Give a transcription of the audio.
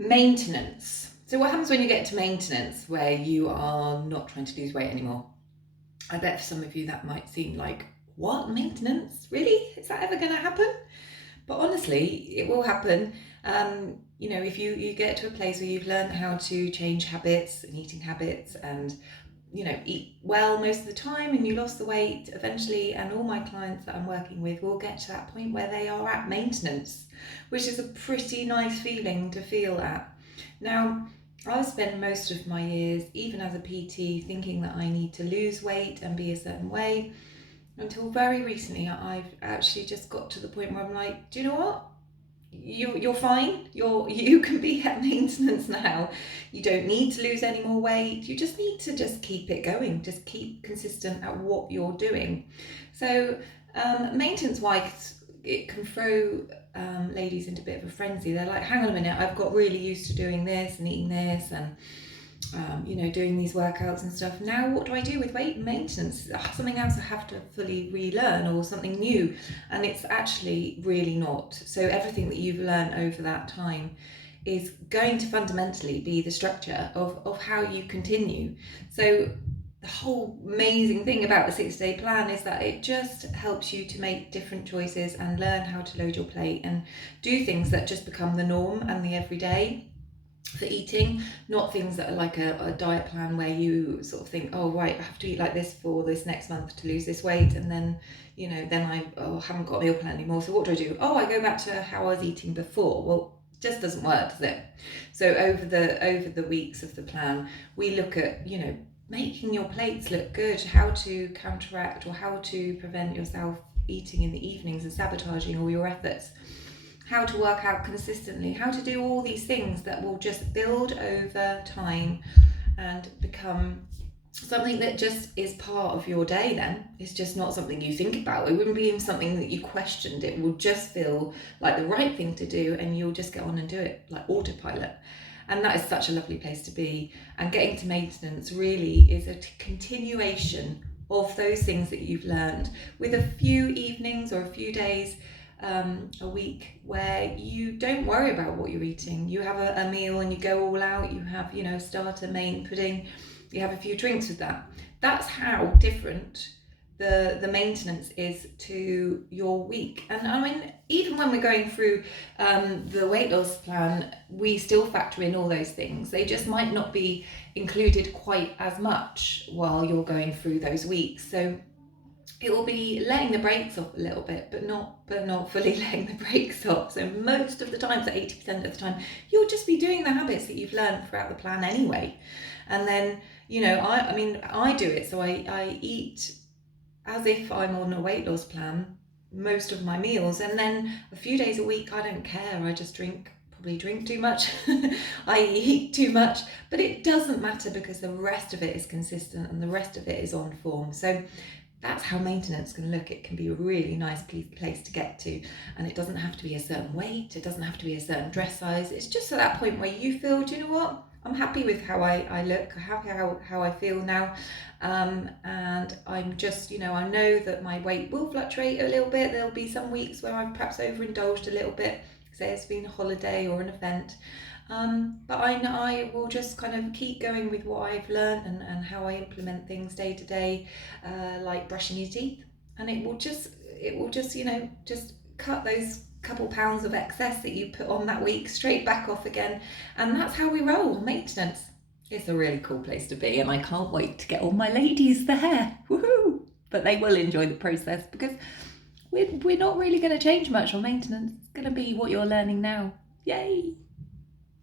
Maintenance. So what happens when you get to maintenance where you are not trying to lose weight anymore? I bet for some of you that might seem like, what, maintenance? Really? Is that ever going to happen? But honestly, it will happen. If you get to a place where you've learned how to change habits and eating habits and eat well most of the time, and you lost the weight eventually, and all my clients that I'm working with will get to that point where they are at maintenance, which is a pretty nice feeling to feel at. Now, I've spent most of my years, even as a PT, thinking that I need to lose weight and be a certain way, until very recently I've actually just got to the point where I'm like, do you know what? You're fine. You can be at maintenance now. You don't need to lose any more weight. You just need to just keep it going. Just keep consistent at what you're doing. So maintenance wise, it can throw ladies into a bit of a frenzy. They're like, hang on a minute, I've got really used to doing this and eating this and doing these workouts and stuff. Now what do I do with weight maintenance? Something else I have to fully relearn, or something new? And it's actually really not. So everything that you've learned over that time is going to fundamentally be the structure of how you continue. So the whole amazing thing about the 6-day plan is that it just helps you to make different choices and learn how to load your plate and do things that just become the norm and the everyday for eating, not things that are like a diet plan where you sort of think, oh right, I have to eat like this for this next month to lose this weight, and then I haven't got a meal plan anymore, so what do? Oh, I go back to how I was eating before. Well, it just doesn't work, does it? So over the weeks of the plan, we look at making your plates look good, how to counteract or how to prevent yourself eating in the evenings and sabotaging all your efforts, how to work out consistently, how to do all these things that will just build over time and become something that just is part of your day. Then it's just not something you think about. It wouldn't be even something that you questioned. It will just feel like the right thing to do, and you'll just get on and do it like autopilot. And that is such a lovely place to be. And getting to maintenance really is a continuation of those things that you've learned, with a few evenings or a few days a week where you don't worry about what you're eating. You have a meal and you go all out. You have starter, main, pudding. You have a few drinks with that. That's how different the maintenance is to your week. And I mean, even when we're going through the weight loss plan, we still factor in all those things. They just might not be included quite as much while you're going through those weeks. So it will be letting the brakes off a little bit, but not fully letting the brakes off. So most of the time, so 80% of the time, you'll just be doing the habits that you've learned throughout the plan anyway. And then, I do it. So I eat as if I'm on a weight loss plan most of my meals. And then a few days a week, I don't care. I just probably drink too much. I eat too much, but it doesn't matter because the rest of it is consistent and the rest of it is on form. So that's how maintenance can look. It can be a really nice place to get to, and it doesn't have to be a certain weight, it doesn't have to be a certain dress size. It's just at that point where you feel, do you know what, I'm happy with how I look, how I feel now, and I'm just, I know that my weight will fluctuate a little bit. There'll be some weeks where I've perhaps overindulged a little bit, say it's been a holiday or an event, but I will just kind of keep going with what I've learned and how I implement things day to day, like brushing your teeth, and it will just just cut those couple pounds of excess that you put on that week straight back off again. And that's how we roll. Maintenance. It's a really cool place to be, and I can't wait to get all my ladies there. Woohoo! But they will enjoy the process because we're not really going to change much on maintenance. It's going to be what you're learning now. Yay!